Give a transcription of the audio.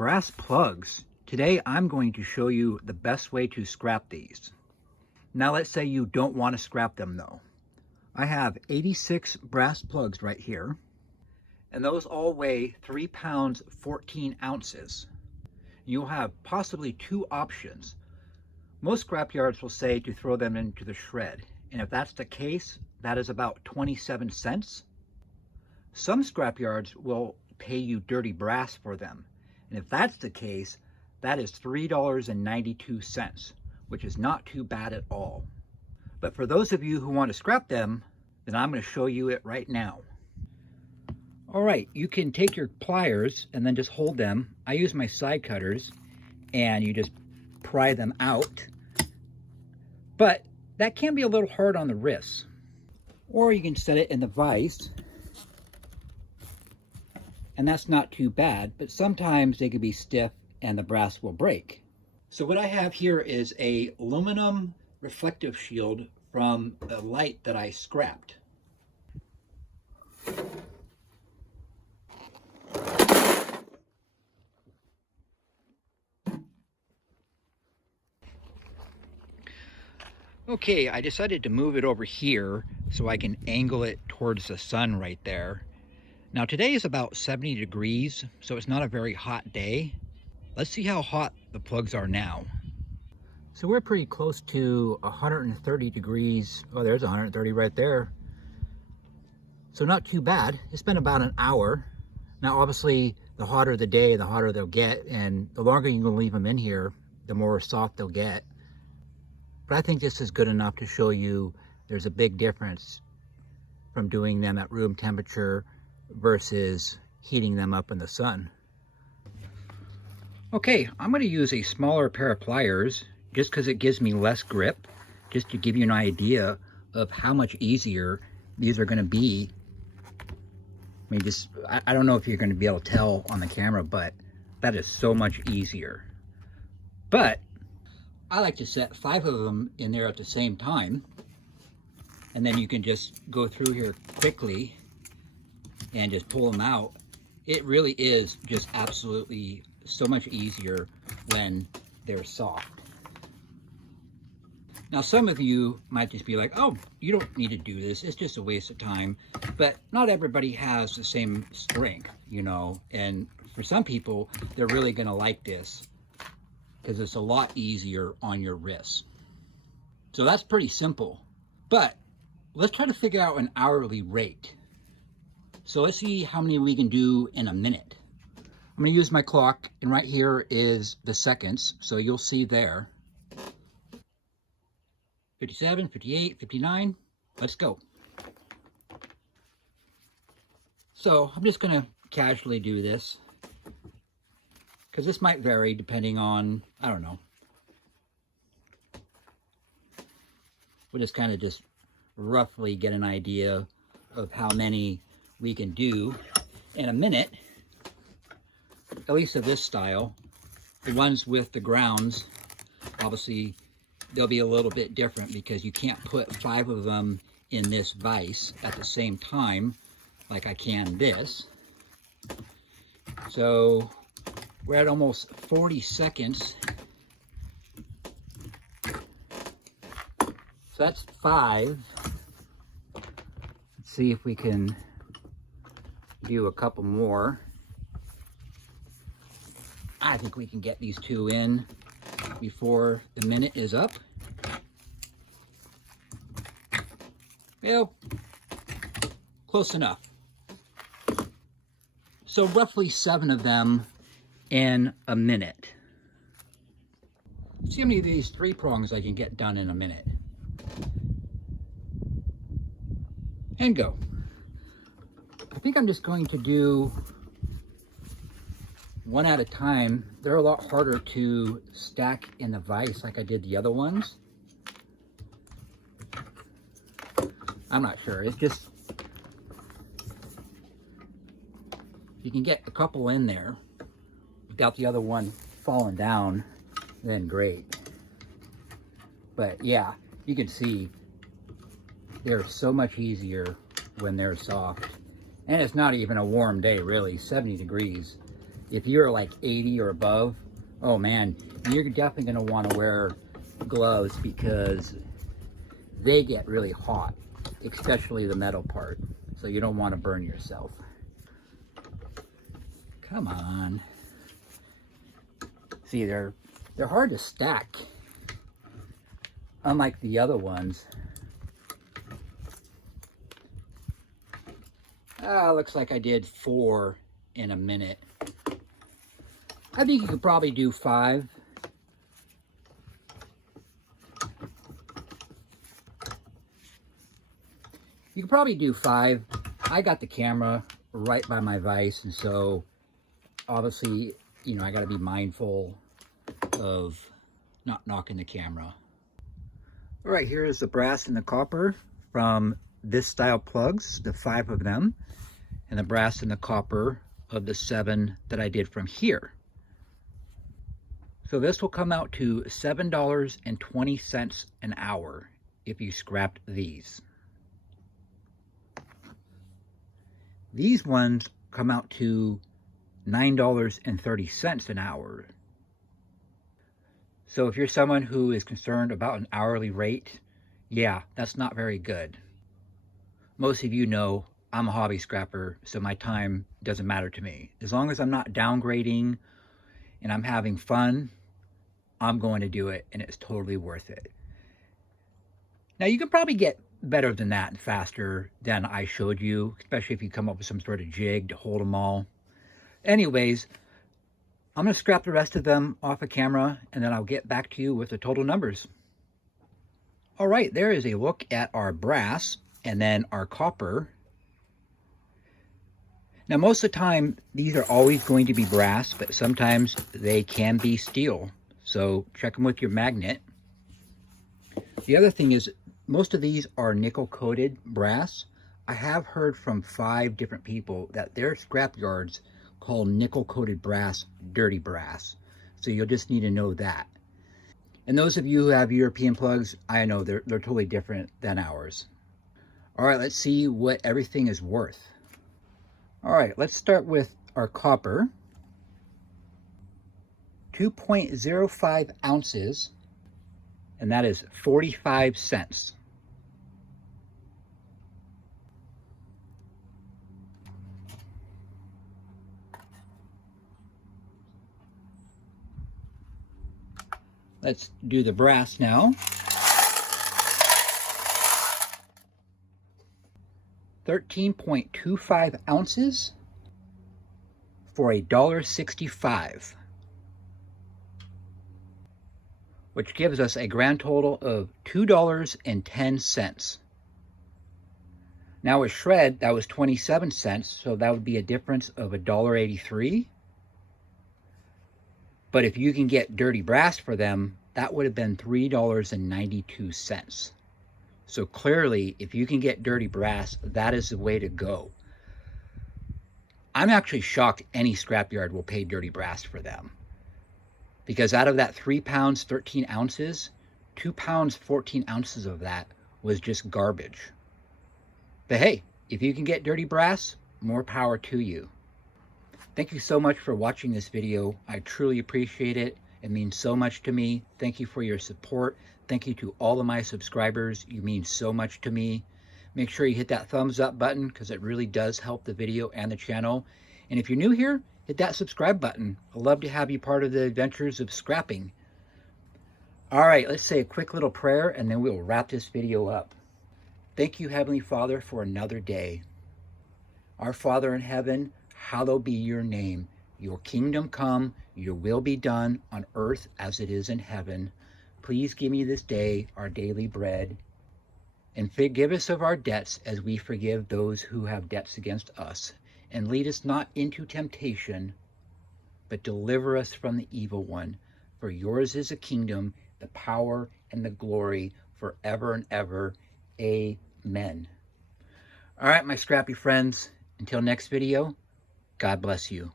brass plugs. Today I'm going to show you the best way to scrap these. Now let's say you don't want to scrap them though. I have 86 brass plugs right here, and those all weigh 3 pounds 14 ounces. You'll have possibly two options. Most scrap yards will say to throw them into the shred, and if that's the case, that is about 27 cents. Some scrap yards will pay you dirty brass for them, and if that's the case, that is $3.92, which is not too bad at all. But for those of you who want to scrap them, then I'm going to show you it right now. All right, you can take your pliers and then just hold them. I use my side cutters, and you just pry them out. But that can be a little hard on the wrists. Or you can set it in the vise, and that's not too bad, but sometimes they can be stiff and the brass will break. So what I have here is a aluminum reflective shield from a light that I scrapped. Okay, I decided to move it over here so I can angle it towards the sun right there. Now today is about 70 degrees, so it's not a very hot day. Let's see how hot the plugs are now. So we're pretty close to 130 degrees. Oh, there's 130 right there. So not too bad. It's been about an hour. Now obviously the hotter the day, the hotter they'll get, and the longer you can leave them in here, the more soft they'll get. But I think this is good enough to show you there's a big difference from doing them at room temperature versus heating them up in the sun. Okay, I'm going to use a smaller pair of pliers just because it gives me less grip, just to give you an idea of how much easier these are going to be. I mean, I don't know if you're going to be able to tell on the camera, but that is so much easier. But I like to set 5 of them in there at the same time, and then you can just go through here quickly and just pull them out. It really is just absolutely so much easier when they're soft. Now some of you might just be like, oh, you don't need to do this, it's just a waste of time. But not everybody has the same strength, you know, and for some people, they're really gonna like this because it's a lot easier on your wrists. So that's pretty simple. But let's try to figure out an hourly rate. So let's see how many we can do in a minute. I'm going to use my clock, and right here is the seconds, so you'll see there. 57, 58, 59, let's go. So I'm just going to casually do this, because this might vary depending on, I don't know. We'll just kind of just roughly get an idea of how many we can do in a minute, at least of this style. The ones with the grounds, obviously they'll be a little bit different because you can't put 5 of them in this vise at the same time like I can this. So we're at almost 40 seconds. So that's 5. Let's see if we can do a couple more. I think we can get these 2 in before the minute is up. Well, close enough. So roughly 7 of them in a minute. Let's see how many of these 3 prongs I can get done in a minute. And go. I think I'm just going to do one at a time. They're a lot harder to stack in the vise like I did the other ones. I'm not sure. It's just, you can get a couple in there without the other one falling down, then great. But yeah, you can see they're so much easier when they're soft. And it's not even a warm day, really. 70 degrees If you're like 80 or above, oh man, you're definitely going to want to wear gloves because they get really hot, especially the metal part. So you don't want to burn yourself. Come on. See, they're hard to stack, unlike the other ones. Looks like I did 4 in a minute. I think you could probably do 5. You could probably do 5. I got the camera right by my vise, and so obviously, you know, I got to be mindful of not knocking the camera. All right, here is the brass and the copper from this style plugs, the 5 of them, and the brass and the copper of the 7 that I did from here. So this will come out to $7.20 an hour if you scrapped these. These ones come out to $9.30 an hour. So if you're someone who is concerned about an hourly rate, yeah, that's not very good. Most of you know I'm a hobby scrapper, so my time doesn't matter to me. As long as I'm not downgrading and I'm having fun, I'm going to do it, and it's totally worth it. Now, you can probably get better than that and faster than I showed you, especially if you come up with some sort of jig to hold them all. Anyways, I'm going to scrap the rest of them off of camera, and then I'll get back to you with the total numbers. All right, there is a look at our brass and then our copper. Now, most of the time, these are always going to be brass, but sometimes they can be steel. So check them with your magnet. The other thing is, most of these are nickel-coated brass. I have heard from 5 different people that their scrap yards call nickel-coated brass dirty brass. So you'll just need to know that. And those of you who have European plugs, I know they're totally different than ours. All right, let's see what everything is worth. All right, let's start with our copper. 2.05 ounces, and that is 45 cents. Let's do the brass now. 13.25 ounces for $1.65, which gives us a grand total of $2.10. Now with shred, that was 27 cents, so that would be a difference of $1.83. But if you can get dirty brass for them, that would have been $3.92. So clearly, if you can get dirty brass, that is the way to go. I'm actually shocked any scrapyard will pay dirty brass for them. Because out of that 3 pounds, 13 ounces, 2 pounds, 14 ounces of that was just garbage. But hey, if you can get dirty brass, more power to you. Thank you so much for watching this video. I truly appreciate it. It means so much to me. Thank you for your support. Thank you to all of my subscribers. You mean so much to me. Make sure you hit that thumbs up button because it really does help the video and the channel. And if you're new here, hit that subscribe button. I'd love to have you part of the adventures of scrapping. All right, let's say a quick little prayer and then we'll wrap this video up. Thank you, Heavenly Father, for another day. Our Father in heaven, hallowed be your name. Your kingdom come, your will be done on earth as it is in heaven. Please give me this day our daily bread, and forgive us of our debts as we forgive those who have debts against us. And lead us not into temptation, but deliver us from the evil one. For yours is the kingdom, the power, and the glory forever and ever. Amen. All right, my scrappy friends, until next video, God bless you.